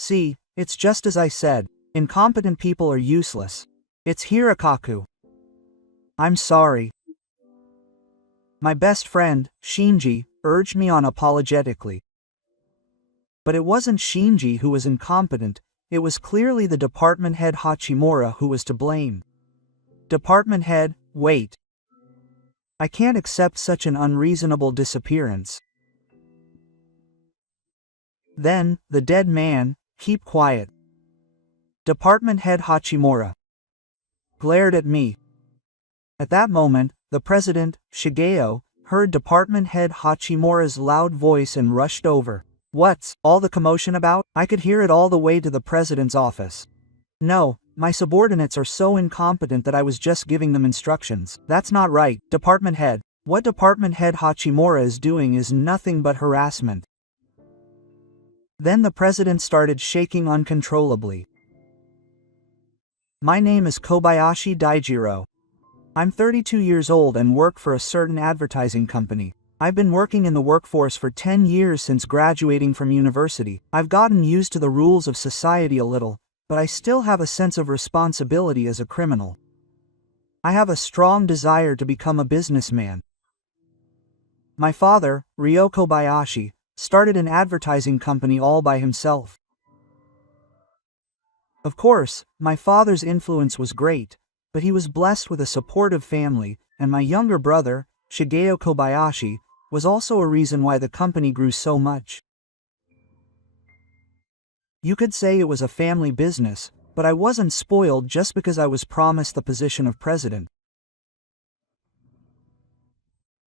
See, it's just as I said, incompetent people are useless. It's Hirakaku. I'm sorry. My best friend, Shinji, urged me on apologetically. But it wasn't Shinji who was incompetent, it was clearly the department head Hachimura who was to blame. Department head, wait. I can't accept such an unreasonable disappearance. Then, the dead man, keep quiet. Department head Hachimura glared at me. At that moment, the president, Shigeo, heard department head Hachimura's loud voice and rushed over. What's all the commotion about? I could hear it all the way to the president's office. No, my subordinates are so incompetent that I was just giving them instructions. That's not right, department head. What department head Hachimura is doing is nothing but harassment. Then the president started shaking uncontrollably. My name is Kobayashi Daijiro. I'm 32 years old and work for a certain advertising company. I've been working in the workforce for 10 years since graduating from university. I've gotten used to the rules of society a little, but I still have a sense of responsibility as a criminal. I have a strong desire to become a businessman. My father, Ryo Kobayashi, started an advertising company all by himself. Of course, my father's influence was great, but he was blessed with a supportive family, and my younger brother, Shigeo Kobayashi, was also a reason why the company grew so much. You could say it was a family business, but I wasn't spoiled just because I was promised the position of president.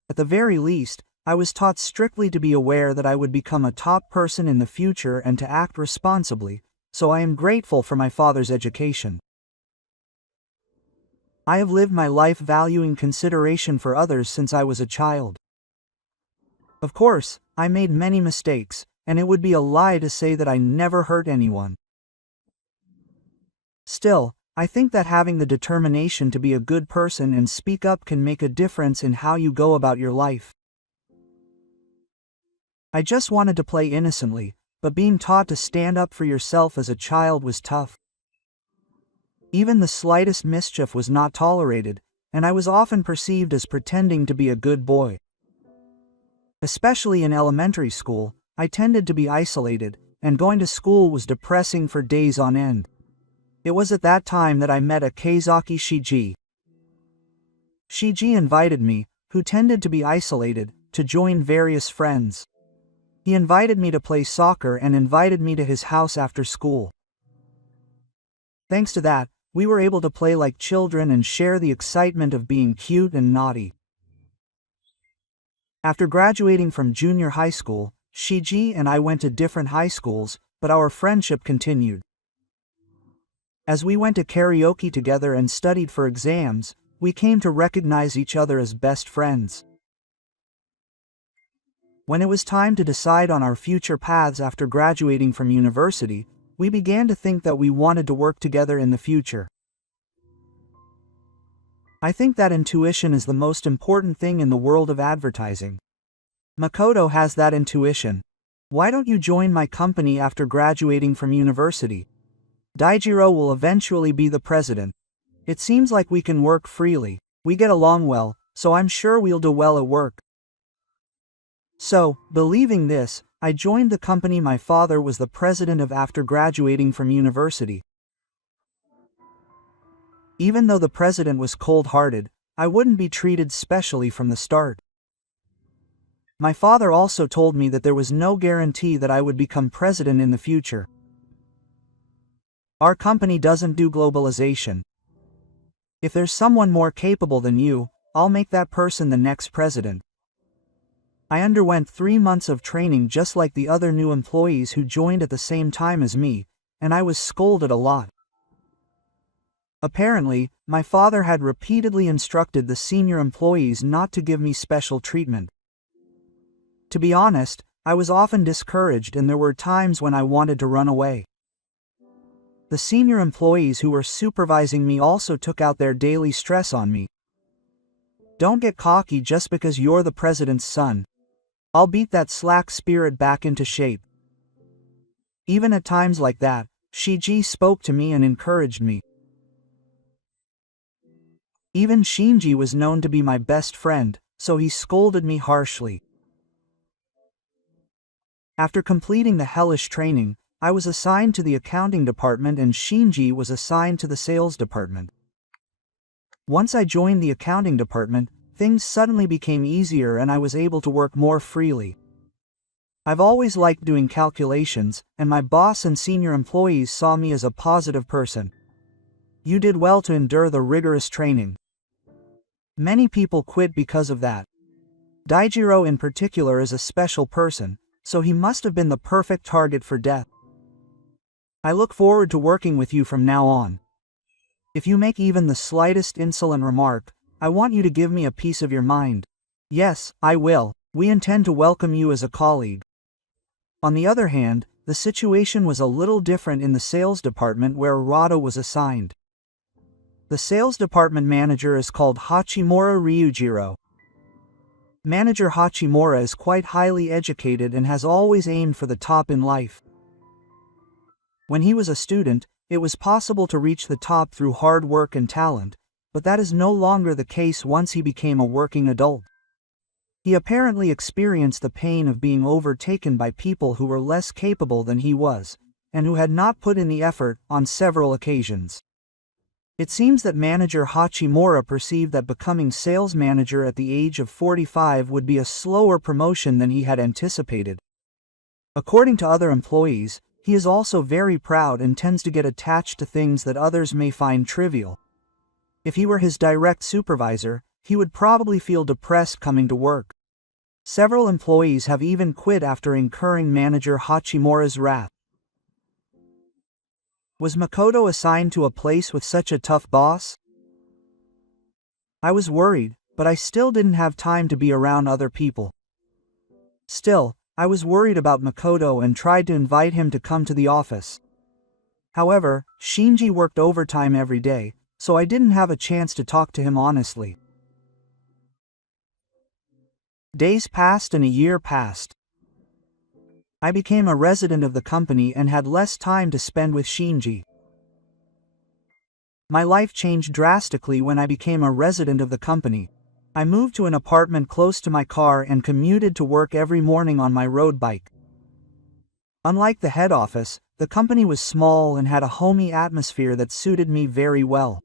At the very least, I was taught strictly to be aware that I would become a top person in the future and to act responsibly, so I am grateful for my father's education. I have lived my life valuing consideration for others since I was a child. Of course, I made many mistakes, and it would be a lie to say that I never hurt anyone. Still, I think that having the determination to be a good person and speak up can make a difference in how you go about your life. I just wanted to play innocently, but being taught to stand up for yourself as a child was tough. Even the slightest mischief was not tolerated, and I was often perceived as pretending to be a good boy. Especially in elementary school, I tended to be isolated, and going to school was depressing for days on end. It was at that time that I met Akezaki Shiji. Shiji invited me, who tended to be isolated, to join various friends. He invited me to play soccer and invited me to his house after school. Thanks to that, we were able to play like children and share the excitement of being cute and naughty. After graduating from junior high school, Shiji and I went to different high schools, but our friendship continued. As we went to karaoke together and studied for exams, we came to recognize each other as best friends. When it was time to decide on our future paths after graduating from university, we began to think that we wanted to work together in the future. I think that intuition is the most important thing in the world of advertising. Makoto has that intuition. Why don't you join my company after graduating from university? Daijiro will eventually be the president. It seems like we can work freely. We get along well, so I'm sure we'll do well at work. So, believing this, I joined the company my father was the president of after graduating from university. Even though the president was cold-hearted, I wouldn't be treated specially from the start. My father also told me that there was no guarantee that I would become president in the future. Our company doesn't do globalization. If there's someone more capable than you, I'll make that person the next president. I underwent 3 months of training just like the other new employees who joined at the same time as me, and I was scolded a lot. Apparently, my father had repeatedly instructed the senior employees not to give me special treatment. To be honest, I was often discouraged and there were times when I wanted to run away. The senior employees who were supervising me also took out their daily stress on me. Don't get cocky just because you're the president's son. I'll beat that slack spirit back into shape. Even at times like that, Shiji spoke to me and encouraged me. Even Shinji was known to be my best friend, so he scolded me harshly. After completing the hellish training, I was assigned to the accounting department and Shinji was assigned to the sales department. Once I joined the accounting department, things suddenly became easier and I was able to work more freely. I've always liked doing calculations, and my boss and senior employees saw me as a positive person. You did well to endure the rigorous training. Many people quit because of that. Daijiro in particular is a special person, so he must have been the perfect target for death. I look forward to working with you from now on. If you make even the slightest insolent remark, I want you to give me a piece of your mind. Yes, I will. We intend to welcome you as a colleague. On the other hand, the situation was a little different in the sales department where Rado was assigned. The sales department manager is called Hachimura Ryujiro. Manager Hachimura is quite highly educated and has always aimed for the top in life. When he was a student, it was possible to reach the top through hard work and talent, but that is no longer the case once he became a working adult. He apparently experienced the pain of being overtaken by people who were less capable than he was, and who had not put in the effort on several occasions. It seems that manager Hachimura perceived that becoming sales manager at the age of 45 would be a slower promotion than he had anticipated. According to other employees, he is also very proud and tends to get attached to things that others may find trivial. If he were his direct supervisor, he would probably feel depressed coming to work. Several employees have even quit after incurring manager Hachimura's wrath. Was Makoto assigned to a place with such a tough boss? I was worried, but I still didn't have time to be around other people. Still, I was worried about Makoto and tried to invite him to come to the office. However, Shinji worked overtime every day, so I didn't have a chance to talk to him honestly. Days passed and a year passed. I became a resident of the company and had less time to spend with Shinji. My life changed drastically when I became a resident of the company. I moved to an apartment close to my car and commuted to work every morning on my road bike. Unlike the head office, the company was small and had a homey atmosphere that suited me very well.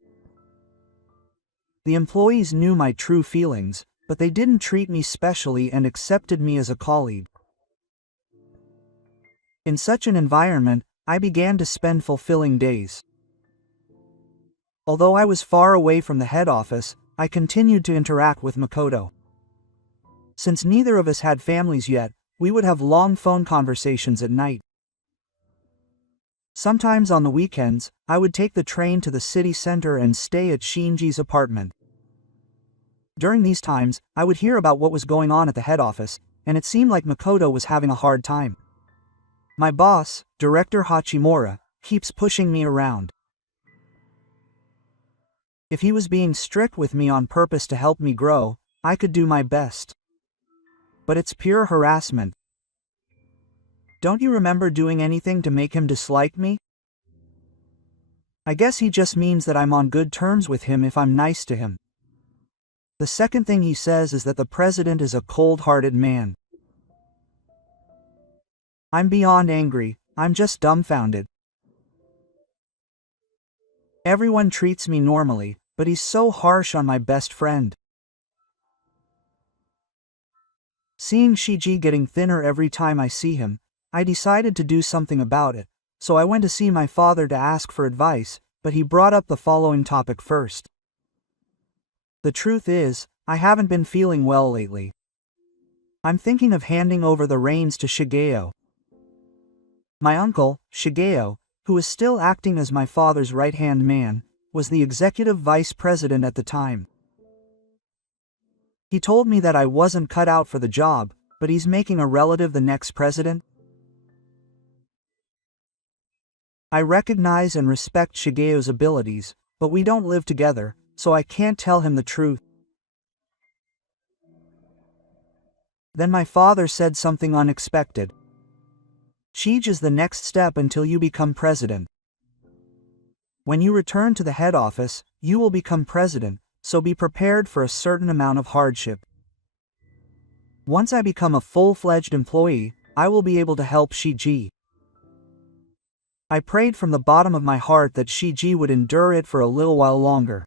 The employees knew my true feelings, but they didn't treat me specially and accepted me as a colleague. In such an environment, I began to spend fulfilling days. Although I was far away from the head office, I continued to interact with Makoto. Since neither of us had families yet, we would have long phone conversations at night. Sometimes on the weekends, I would take the train to the city center and stay at Shinji's apartment. During these times, I would hear about what was going on at the head office, and it seemed like Makoto was having a hard time. My boss, Director Hachimura, keeps pushing me around. If he was being strict with me on purpose to help me grow, I could do my best. But it's pure harassment. Don't you remember doing anything to make him dislike me? I guess he just means that I'm on good terms with him if I'm nice to him. The second thing he says is that the president is a cold-hearted man. I'm beyond angry, I'm just dumbfounded. Everyone treats me normally, but he's so harsh on my best friend. Seeing Shiji getting thinner every time I see him, I decided to do something about it, so I went to see my father to ask for advice, but he brought up the following topic first. The truth is, I haven't been feeling well lately. I'm thinking of handing over the reins to Shigeo. My uncle, Shigeo, who is still acting as my father's right-hand man, was the executive vice president at the time. He told me that I wasn't cut out for the job, but he's making a relative the next president. I recognize and respect Shigeo's abilities, but we don't live together, so I can't tell him the truth. Then my father said something unexpected. Siege is the next step until you become president. When you return to the head office, you will become president, so be prepared for a certain amount of hardship. Once I become a full-fledged employee, I will be able to help Shiji. I prayed from the bottom of my heart that Shiji would endure it for a little while longer.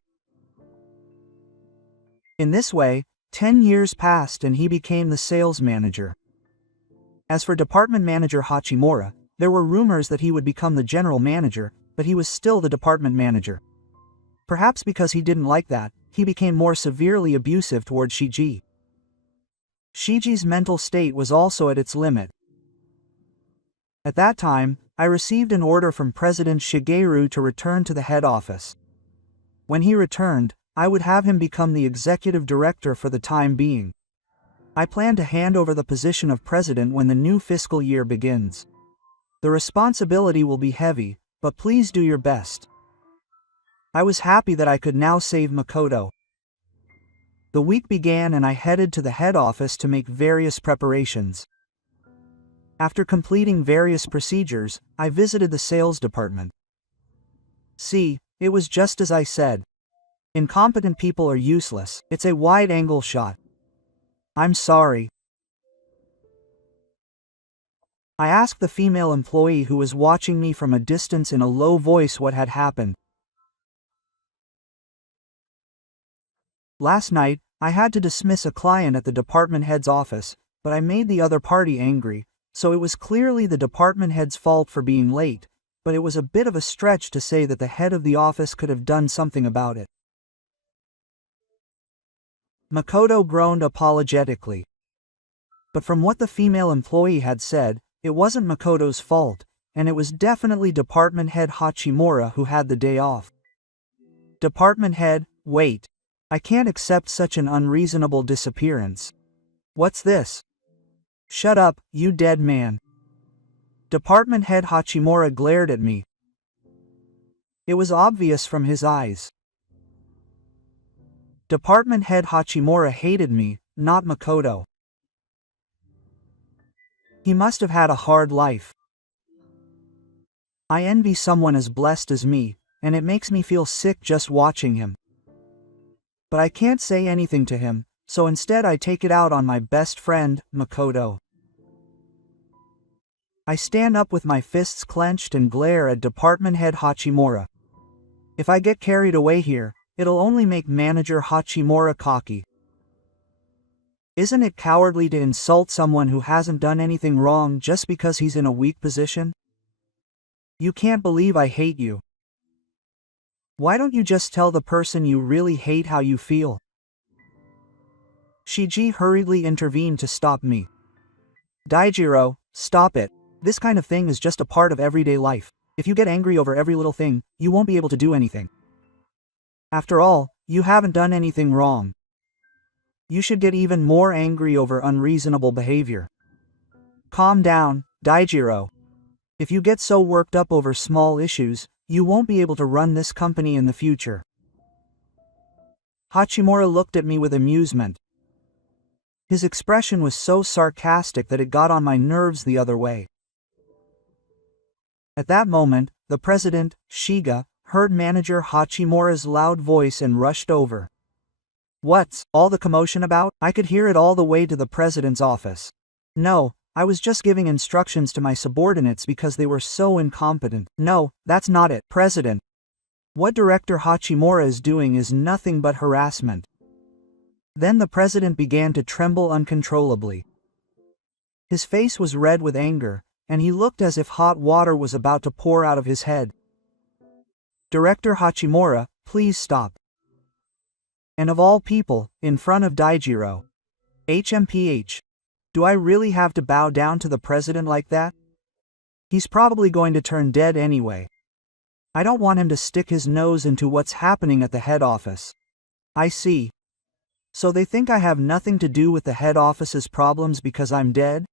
In this way, 10 years passed and he became the sales manager. As for department manager Hachimura, there were rumors that he would become the general manager, but he was still the department manager. Perhaps because he didn't like that, he became more severely abusive toward Shiji. Shiji's mental state was also at its limit. At that time, I received an order from President Shigeru to return to the head office. When he returned, I would have him become the executive director for the time being. I plan to hand over the position of president when the new fiscal year begins. The responsibility will be heavy, but please do your best. I was happy that I could now save Makoto. The week began and I headed to the head office to make various preparations. After completing various procedures, I visited the sales department. See, it was just as I said. Incompetent people are useless. It's a wide-angle shot. I'm sorry. I asked the female employee who was watching me from a distance in a low voice what had happened. Last night, I had to dismiss a client at the department head's office, but I made the other party angry, so it was clearly the department head's fault for being late, but it was a bit of a stretch to say that the head of the office could have done something about it. Makoto groaned apologetically. But from what the female employee had said, it wasn't Makoto's fault, and it was definitely department head Hachimura who had the day off. Department head, wait. I can't accept such an unreasonable disappearance. What's this? Shut up, you dead man. Department head Hachimura glared at me. It was obvious from his eyes. Department head Hachimura hated me, not Makoto. He must have had a hard life. I envy someone as blessed as me, and it makes me feel sick just watching him. But I can't say anything to him, so instead I take it out on my best friend, Makoto. I stand up with my fists clenched and glare at department head Hachimura. If I get carried away here, it'll only make manager Hachimura cocky. Isn't it cowardly to insult someone who hasn't done anything wrong just because he's in a weak position? You can't believe I hate you. Why don't you just tell the person you really hate how you feel? Shiji hurriedly intervened to stop me. Daijiro, stop it. This kind of thing is just a part of everyday life. If you get angry over every little thing, you won't be able to do anything. After all, you haven't done anything wrong. You should get even more angry over unreasonable behavior. Calm down, Daijiro. If you get so worked up over small issues, you won't be able to run this company in the future. Hachimura looked at me with amusement. His expression was so sarcastic that it got on my nerves the other way. At that moment, the president, Shiga, heard manager Hachimura's loud voice and rushed over. What's all the commotion about? I could hear it all the way to the president's office. No, I was just giving instructions to my subordinates because they were so incompetent. No, that's not it, President. What Director Hachimura is doing is nothing but harassment. Then the president began to tremble uncontrollably. His face was red with anger, and he looked as if hot water was about to pour out of his head. Director Hachimura, please stop. And of all people, in front of Daijiro. HMPH. Do I really have to bow down to the president like that? He's probably going to turn dead anyway. I don't want him to stick his nose into what's happening at the head office. I see. So they think I have nothing to do with the head office's problems because I'm dead?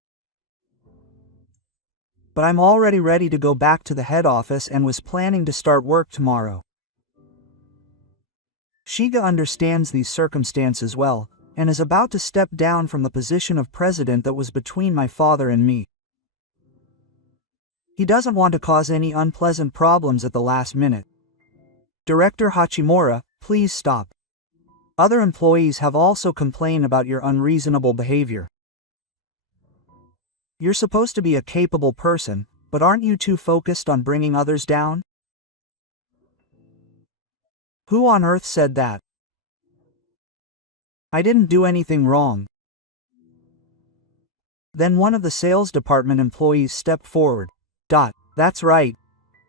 But I'm already ready to go back to the head office and was planning to start work tomorrow. Shiga understands these circumstances well, and is about to step down from the position of president that was between my father and me. He doesn't want to cause any unpleasant problems at the last minute. Director Hachimura, please stop. Other employees have also complained about your unreasonable behavior. You're supposed to be a capable person, but aren't you too focused on bringing others down? Who on earth said that? I didn't do anything wrong. Then one of the sales department employees stepped forward. That's right.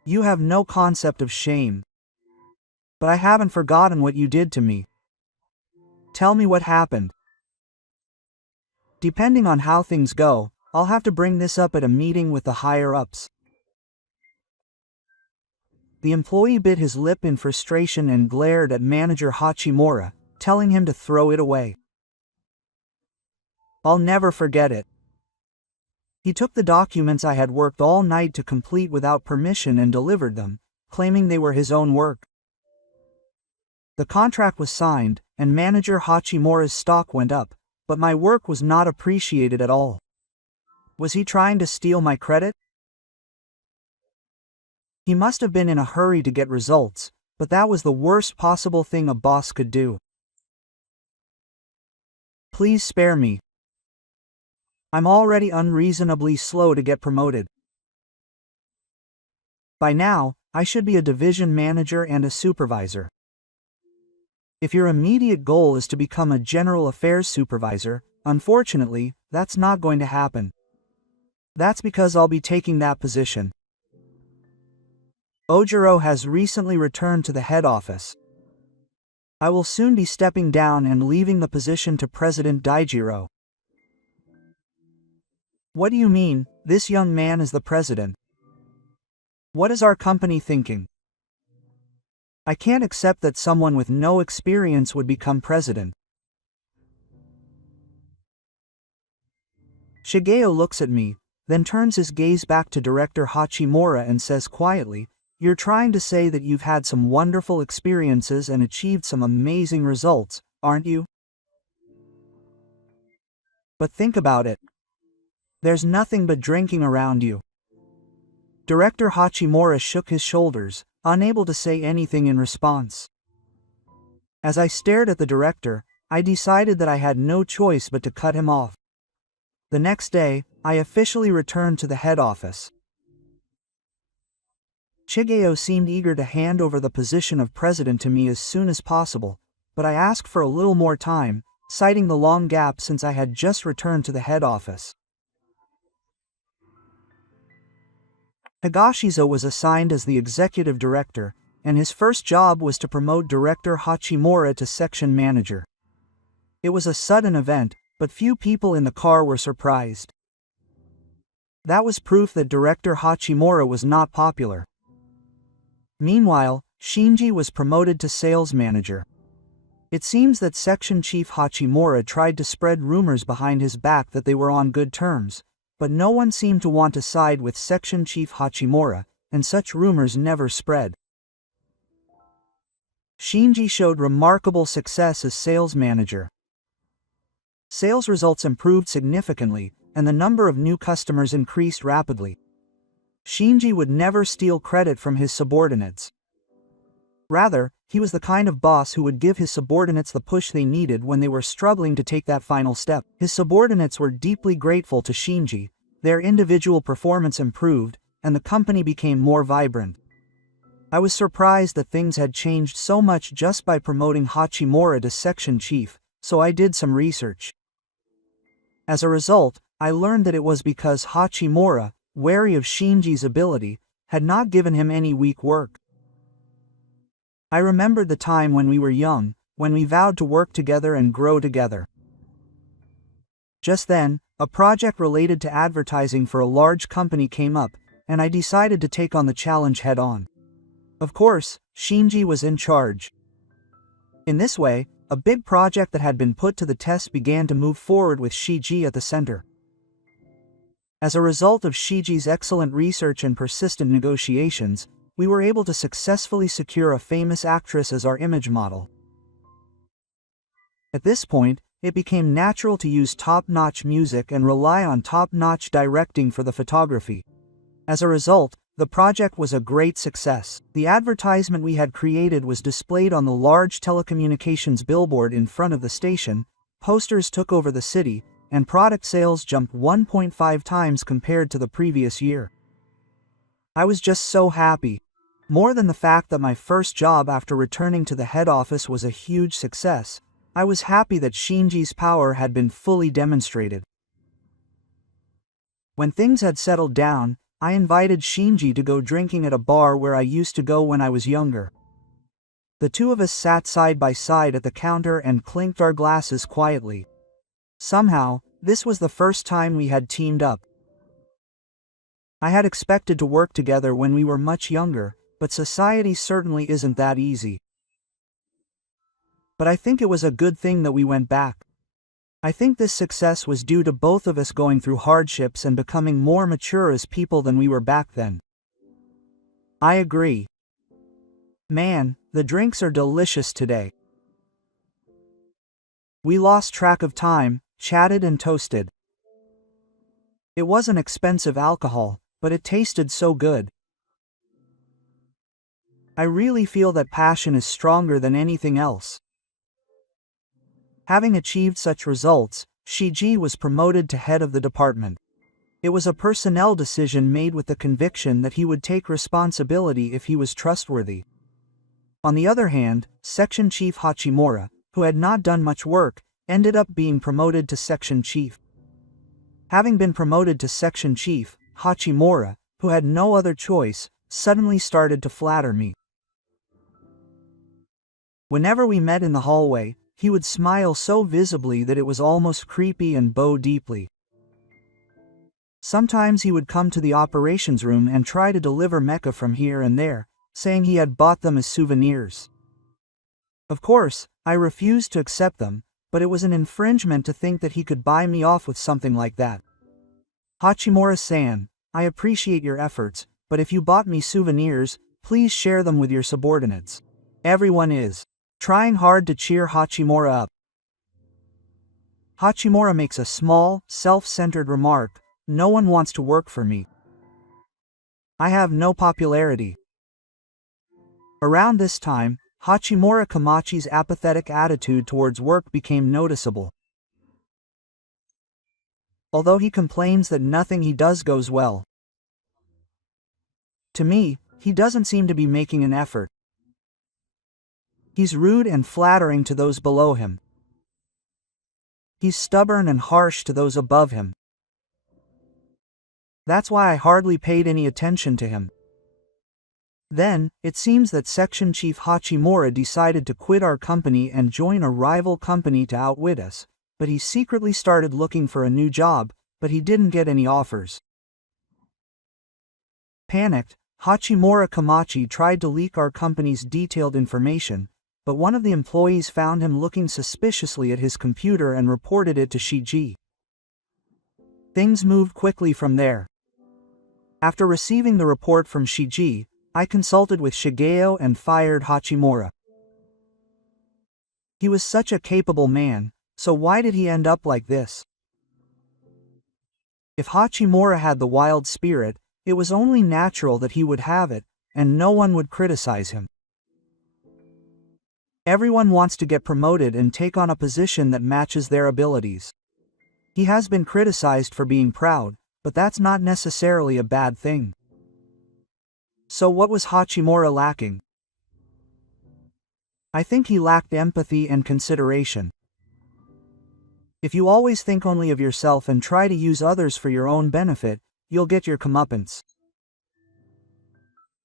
You have no concept of shame. But I haven't forgotten what you did to me. Tell me what happened. Depending on how things go, I'll have to bring this up at a meeting with the higher-ups. The employee bit his lip in frustration and glared at manager Hachimura, telling him to throw it away. I'll never forget it. He took the documents I had worked all night to complete without permission and delivered them, claiming they were his own work. The contract was signed, and manager Hachimura's stock went up, but my work was not appreciated at all. Was he trying to steal my credit? He must have been in a hurry to get results, but that was the worst possible thing a boss could do. Please spare me. I'm already unreasonably slow to get promoted. By now, I should be a division manager and a supervisor. If your immediate goal is to become a general affairs supervisor, unfortunately, that's not going to happen. That's because I'll be taking that position. Ojiro has recently returned to the head office. I will soon be stepping down and leaving the position to President Daijiro. What do you mean, this young man is the president? What is our company thinking? I can't accept that someone with no experience would become president. Shigeo looks at me, then turns his gaze back to Director Hachimura and says quietly, "You're trying to say that you've had some wonderful experiences and achieved some amazing results, aren't you? But think about it. There's nothing but drinking around you." Director Hachimura shook his shoulders, unable to say anything in response. As I stared at the director, I decided that I had no choice but to cut him off. The next day, I officially returned to the head office. Shigeo seemed eager to hand over the position of president to me as soon as possible, but I asked for a little more time, citing the long gap since I had just returned to the head office. Higashizo was assigned as the executive director, and his first job was to promote Director Hachimura to section manager. It was a sudden event, but few people in the car were surprised. That was proof that Director Hachimura was not popular. Meanwhile, Shinji was promoted to sales manager. It seems that Section Chief Hachimura tried to spread rumors behind his back that they were on good terms, but no one seemed to want to side with Section Chief Hachimura, and such rumors never spread. Shinji showed remarkable success as sales manager. Sales results improved significantly, and the number of new customers increased rapidly. Shinji would never steal credit from his subordinates. Rather, he was the kind of boss who would give his subordinates the push they needed when they were struggling to take that final step. His subordinates were deeply grateful to Shinji, their individual performance improved, and the company became more vibrant. I was surprised that things had changed so much just by promoting Hachimura to section chief, so I did some research. As a result, I learned that it was because Hachimura, wary of Shinji's ability, had not given him any weak work. I remembered the time when we were young, when we vowed to work together and grow together. Just then, a project related to advertising for a large company came up, and I decided to take on the challenge head-on. Of course, Shinji was in charge. In this way, a big project that had been put to the test began to move forward with Shinji at the center. As a result of Shinji's excellent research and persistent negotiations, we were able to successfully secure a famous actress as our image model. At this point, it became natural to use top-notch music and rely on top-notch directing for the photography. As a result, the project was a great success. The advertisement we had created was displayed on the large telecommunications billboard in front of the station, posters took over the city, and product sales jumped 1.5 times compared to the previous year. I was just so happy. More than the fact that my first job after returning to the head office was a huge success, I was happy that Shinji's power had been fully demonstrated. When things had settled down, I invited Shinji to go drinking at a bar where I used to go when I was younger. The two of us sat side by side at the counter and clinked our glasses quietly. Somehow, this was the first time we had teamed up. I had expected to work together when we were much younger, but society certainly isn't that easy. But I think it was a good thing that we went back. I think this success was due to both of us going through hardships and becoming more mature as people than we were back then. I agree. Man, the drinks are delicious today. We lost track of time, chatted and toasted. It wasn't expensive alcohol, but it tasted so good. I really feel that passion is stronger than anything else. Having achieved such results, Shiji was promoted to head of the department. It was a personnel decision made with the conviction that he would take responsibility if he was trustworthy. On the other hand, Section Chief Hachimura, who had not done much work, ended up being promoted to Section Chief. Having been promoted to Section Chief, Hachimura, who had no other choice, suddenly started to flatter me. Whenever we met in the hallway, he would smile so visibly that it was almost creepy and bow deeply. Sometimes he would come to the operations room and try to deliver mecha from here and there, saying he had bought them as souvenirs. Of course, I refused to accept them, but it was an infringement to think that he could buy me off with something like that. Hachimura-san, I appreciate your efforts, but if you bought me souvenirs, please share them with your subordinates. Everyone is trying hard to cheer Hachimura up. Hachimura makes a small, self-centered remark, "No one wants to work for me. I have no popularity." Around this time, Hachimura Kamachi's apathetic attitude towards work became noticeable. Although he complains that nothing he does goes well, to me, he doesn't seem to be making an effort. He's rude and flattering to those below him. He's stubborn and harsh to those above him. That's why I hardly paid any attention to him. Then, it seems that Section Chief Hachimura decided to quit our company and join a rival company to outwit us, but he secretly started looking for a new job, but he didn't get any offers. Panicked, Hachimura Kamachi tried to leak our company's detailed information, but one of the employees found him looking suspiciously at his computer and reported it to Shiji. Things moved quickly from there. After receiving the report from Shiji, I consulted with Shigeo and fired Hachimura. He was such a capable man, so why did he end up like this? If Hachimura had the wild spirit, it was only natural that he would have it, and no one would criticize him. Everyone wants to get promoted and take on a position that matches their abilities. He has been criticized for being proud, but that's not necessarily a bad thing. So what was Hachimura lacking? I think he lacked empathy and consideration. If you always think only of yourself and try to use others for your own benefit, you'll get your comeuppance.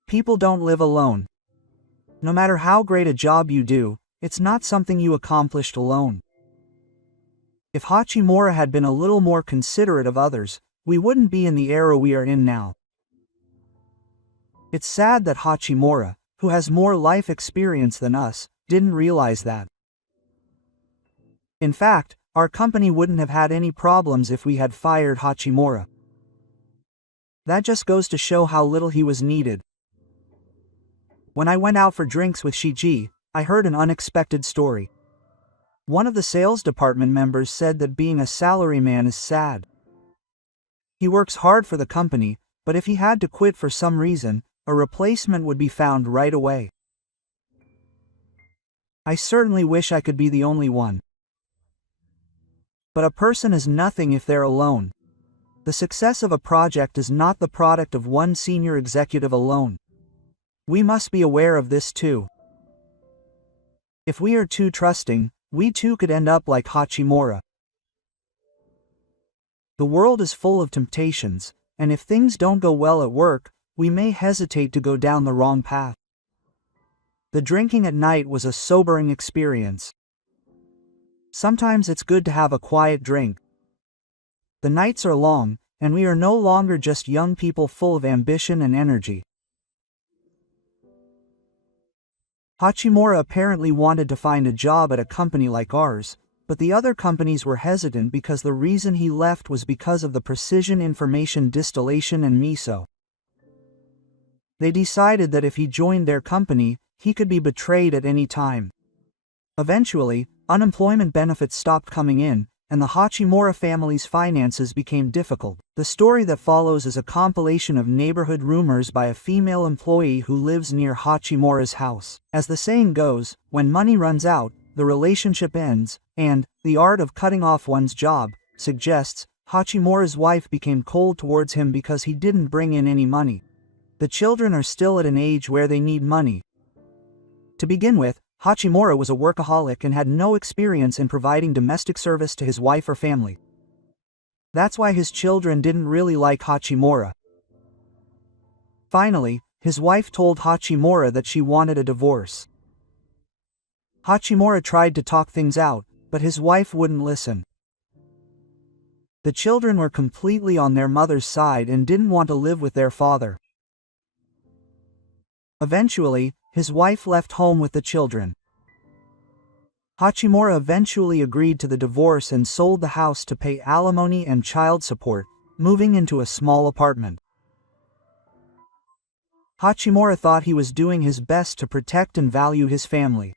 People don't live alone. No matter how great a job you do, it's not something you accomplished alone. If Hachimura had been a little more considerate of others, we wouldn't be in the era we are in now. It's sad that Hachimura, who has more life experience than us, didn't realize that. In fact, our company wouldn't have had any problems if we had fired Hachimura. That just goes to show how little he was needed. When I went out for drinks with Shiji, I heard an unexpected story. One of the sales department members said that being a salaryman is sad. He works hard for the company, but if he had to quit for some reason, a replacement would be found right away. I certainly wish I could be the only one. But a person is nothing if they're alone. The success of a project is not the product of one senior executive alone. We must be aware of this too. If we are too trusting, we too could end up like Hachimura. The world is full of temptations, and if things don't go well at work, we may hesitate to go down the wrong path. The drinking at night was a sobering experience. Sometimes it's good to have a quiet drink. The nights are long, and we are no longer just young people full of ambition and energy. Hachimura apparently wanted to find a job at a company like ours, but the other companies were hesitant because the reason he left was because of the precision information distillation and miso. They decided that if he joined their company, he could be betrayed at any time. Eventually, unemployment benefits stopped coming in, and the Hachimura family's finances became difficult. The story that follows is a compilation of neighborhood rumors by a female employee who lives near Hachimura's house. As the saying goes, when money runs out, the relationship ends, and The Art of Cutting Off One's Job suggests Hachimura's wife became cold towards him because he didn't bring in any money. The children are still at an age where they need money. To begin with, Hachimura was a workaholic and had no experience in providing domestic service to his wife or family. That's why his children didn't really like Hachimura. Finally, his wife told Hachimura that she wanted a divorce. Hachimura tried to talk things out, but his wife wouldn't listen. The children were completely on their mother's side and didn't want to live with their father. Eventually, his wife left home with the children. Hachimura eventually agreed to the divorce and sold the house to pay alimony and child support, moving into a small apartment. Hachimura thought he was doing his best to protect and value his family.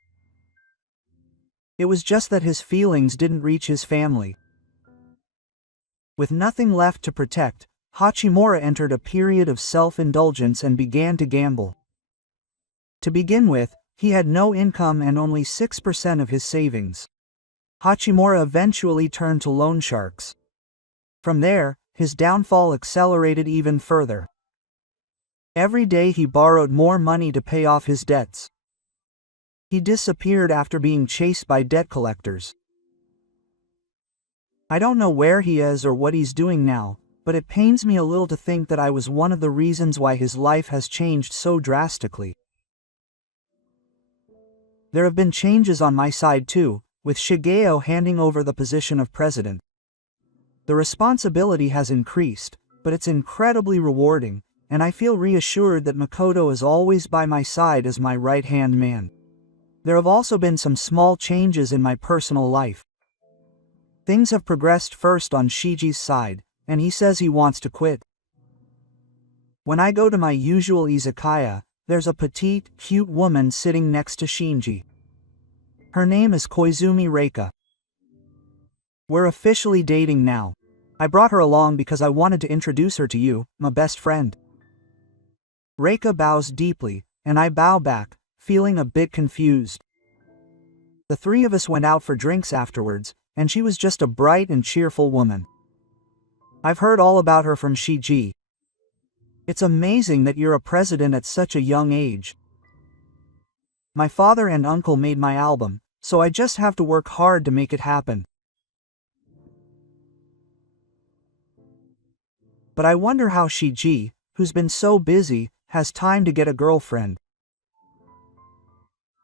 It was just that his feelings didn't reach his family. With nothing left to protect, Hachimura entered a period of self-indulgence and began to gamble. To begin with, he had no income and only 6% of his savings. Hachimura eventually turned to loan sharks. From there, his downfall accelerated even further. Every day he borrowed more money to pay off his debts. He disappeared after being chased by debt collectors. I don't know where he is or what he's doing now, but it pains me a little to think that I was one of the reasons why his life has changed so drastically. There have been changes on my side too, with Shigeo handing over the position of president. The responsibility has increased, but it's incredibly rewarding, and I feel reassured that Makoto is always by my side as my right-hand man. There have also been some small changes in my personal life. Things have progressed first on Shiji's side, and he says he wants to quit. When I go to my usual izakaya, there's a petite, cute woman sitting next to Shinji. Her name is Koizumi Reika. We're officially dating now. I brought her along because I wanted to introduce her to you, my best friend. Reika bows deeply, and I bow back, feeling a bit confused. The three of us went out for drinks afterwards, and she was just a bright and cheerful woman. I've heard all about her from Shiji. It's amazing that you're a president at such a young age. My father and uncle made my album, so I just have to work hard to make it happen. But I wonder how Shiji, who's been so busy, has time to get a girlfriend.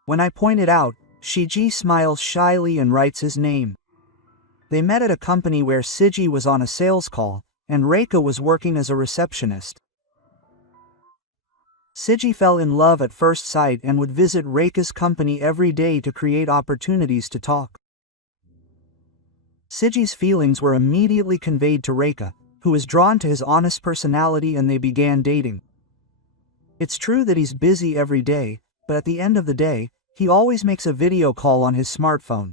When I point it out, Shiji smiles shyly and writes his name. They met at a company where Shiji was on a sales call, and Reika was working as a receptionist. Shiji fell in love at first sight and would visit Reika's company every day to create opportunities to talk. Shiji's feelings were immediately conveyed to Reika, who was drawn to his honest personality, and they began dating. It's true that he's busy every day, but at the end of the day, he always makes a video call on his smartphone.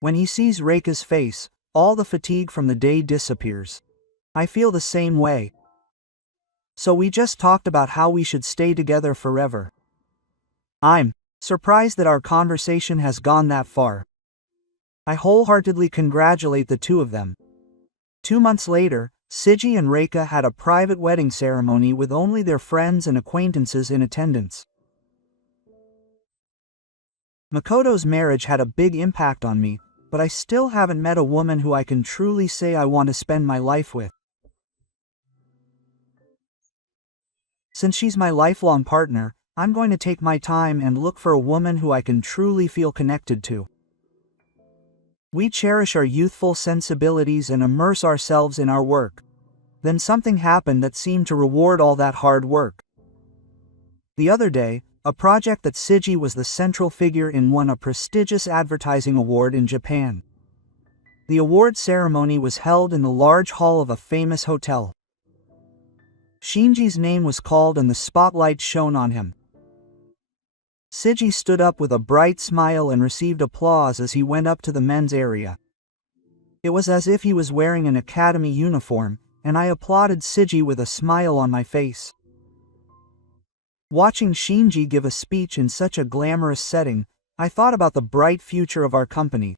When he sees Reika's face, all the fatigue from the day disappears. I feel the same way. So we just talked about how we should stay together forever. I'm surprised that our conversation has gone that far. I wholeheartedly congratulate the two of them. 2 months later, Siji and Reika had a private wedding ceremony with only their friends and acquaintances in attendance. Makoto's marriage had a big impact on me, but I still haven't met a woman who I can truly say I want to spend my life with. Since she's my lifelong partner, I'm going to take my time and look for a woman who I can truly feel connected to. We cherish our youthful sensibilities and immerse ourselves in our work. Then something happened that seemed to reward all that hard work. The other day, a project that Siji was the central figure in won a prestigious advertising award in Japan. The award ceremony was held in the large hall of a famous hotel. Shinji's name was called and the spotlight shone on him. Siji stood up with a bright smile and received applause as he went up to the men's area. It was as if he was wearing an academy uniform, and I applauded Siji with a smile on my face. Watching Shinji give a speech in such a glamorous setting, I thought about the bright future of our company.